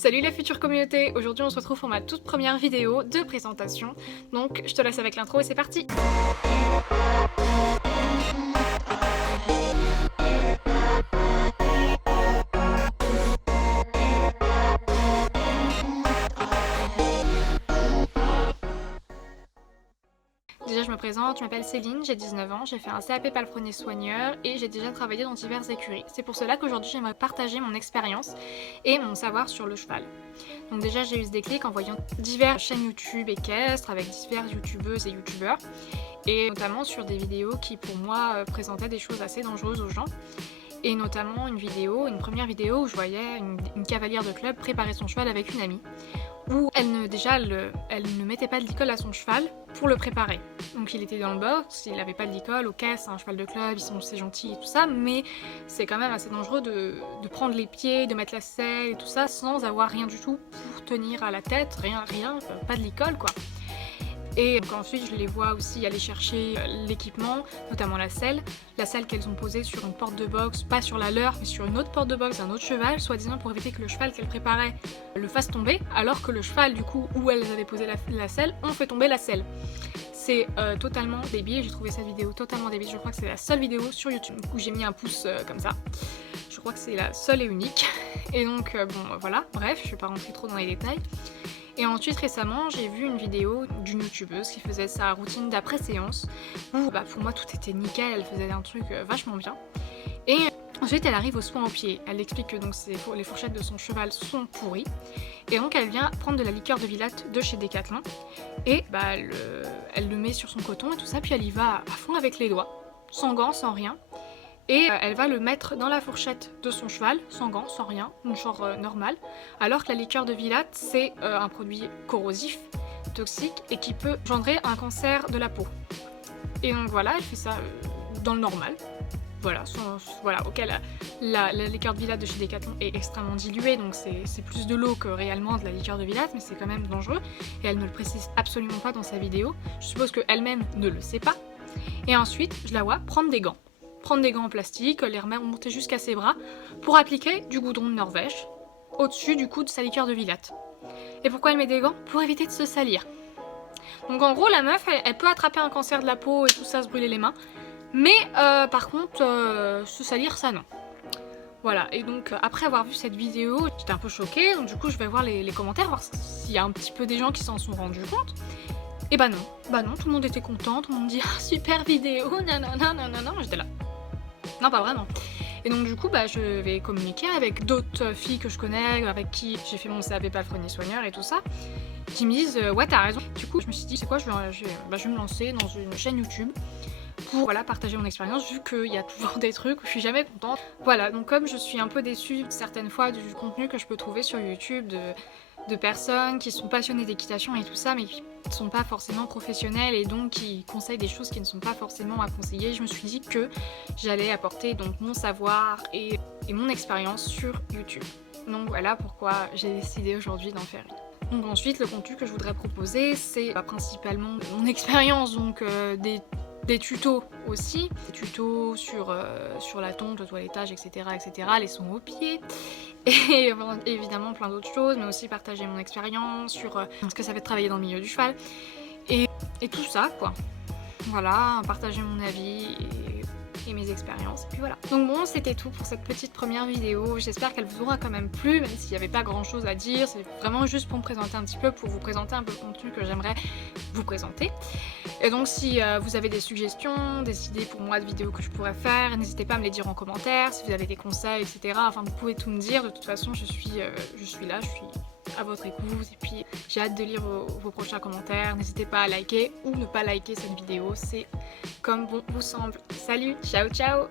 Salut la future communauté, aujourd'hui on se retrouve pour ma toute première vidéo de présentation, donc je te laisse avec l'intro et c'est parti. Déjà je me présente, je m'appelle Céline, j'ai 19 ans, j'ai fait un CAP palefrenier soigneur et j'ai déjà travaillé dans diverses écuries. C'est pour cela qu'aujourd'hui j'aimerais partager mon expérience et mon savoir sur le cheval. Donc déjà j'ai eu ce déclic en voyant diverses chaînes YouTube équestres avec diverses youtubeuses et youtubeurs et notamment sur des vidéos qui pour moi présentaient des choses assez dangereuses aux gens. Et notamment une première vidéo où je voyais une cavalière de club préparer son cheval avec une amie, où elle ne mettait pas de licol à son cheval pour le préparer. Donc il était dans le box, il n'avait pas de licol, ok c'est un cheval de club, c'est gentil et tout ça, mais c'est quand même assez dangereux de prendre les pieds, de mettre la selle et tout ça sans avoir rien du tout pour tenir à la tête, rien, pas de licol quoi. Et donc ensuite je les vois aussi aller chercher l'équipement, notamment la selle qu'elles ont posée sur une porte de box, pas sur la leur mais sur une autre porte de box d'un autre cheval, soi-disant pour éviter que le cheval qu'elles préparaient le fasse tomber, alors que le cheval du coup où elles avaient posé la selle, ont fait tomber la selle. C'est totalement débile, j'ai trouvé cette vidéo totalement débile, je crois que c'est la seule vidéo sur YouTube où j'ai mis un pouce comme ça. Je crois que c'est la seule et unique. Et donc bon voilà, bref, je vais pas rentrer trop dans les détails. Et ensuite récemment j'ai vu une vidéo d'une youtubeuse qui faisait sa routine d'après séance où pour moi tout était nickel, elle faisait un truc vachement bien. Et ensuite elle arrive aux soins aux pieds, elle explique que donc les fourchettes de son cheval sont pourries et donc elle vient prendre de la liqueur de Villatte de chez Decathlon et elle le met sur son coton et tout ça, puis elle y va à fond avec les doigts, sans gants, sans rien. Et elle va le mettre dans la fourchette de son cheval, sans gants, sans rien, une genre normale, alors que la liqueur de Villatte c'est un produit corrosif, toxique et qui peut engendrer un cancer de la peau. Et donc voilà, elle fait ça dans le normal. Voilà, ok, la liqueur de Villatte de chez Decathlon est extrêmement diluée, donc c'est plus de l'eau que réellement de la liqueur de Villatte, mais c'est quand même dangereux, et elle ne le précise absolument pas dans sa vidéo. Je suppose qu'elle-même ne le sait pas. Et ensuite, je la vois prendre des gants en plastique, les remonter jusqu'à ses bras, pour appliquer du goudron de Norvège au-dessus du coup de sa liqueur de Villatte. Et pourquoi elle met des gants? Pour éviter de se salir. Donc en gros, la meuf, elle peut attraper un cancer de la peau et tout ça, se brûler les mains, mais par contre, se salir, ça non. Voilà, et donc après avoir vu cette vidéo, j'étais un peu choquée, donc du coup je vais voir les commentaires, voir s'il y a un petit peu des gens qui s'en sont rendus compte. Et bah non, tout le monde était content, tout le monde dit ah, super vidéo, nanana, j'étais là. Non, pas vraiment. Et donc du coup, je vais communiquer avec d'autres filles que je connais, avec qui j'ai fait mon CAP palefrenier soigneur et tout ça, qui me disent ouais t'as raison. Du coup je me suis dit c'est quoi, je vais me lancer dans une chaîne YouTube pour partager mon expérience, vu qu'il y a toujours des trucs où je suis jamais contente. Voilà, donc comme je suis un peu déçue certaines fois du contenu que je peux trouver sur YouTube de personnes qui sont passionnées d'équitation et tout ça, mais qui ne sont pas forcément professionnelles et donc qui conseillent des choses qui ne sont pas forcément à conseiller, je me suis dit que j'allais apporter donc mon savoir et mon expérience sur YouTube. Donc voilà pourquoi j'ai décidé aujourd'hui d'en faire une. Donc ensuite, le contenu que je voudrais proposer, c'est principalement mon expérience, donc des tutos aussi, des tutos sur la tonte, le toilettage, etc., les soins aux pieds, et évidemment plein d'autres choses, mais aussi partager mon expérience sur ce que ça fait de travailler dans le milieu du cheval, et tout ça quoi. Voilà, partager mon avis et mes expériences, et puis voilà. Donc bon, c'était tout pour cette petite première vidéo, j'espère qu'elle vous aura quand même plu, même s'il n'y avait pas grand chose à dire, c'est vraiment juste pour me présenter un petit peu, pour vous présenter un peu le contenu que j'aimerais vous présenter. Et donc si vous avez des suggestions, des idées pour moi de vidéos que je pourrais faire, n'hésitez pas à me les dire en commentaire, si vous avez des conseils, etc. Enfin vous pouvez tout me dire, de toute façon je suis là, je suis à votre écoute, et puis j'ai hâte de lire vos prochains commentaires. N'hésitez pas à liker ou ne pas liker cette vidéo, c'est comme bon vous semble. Salut, ciao ciao.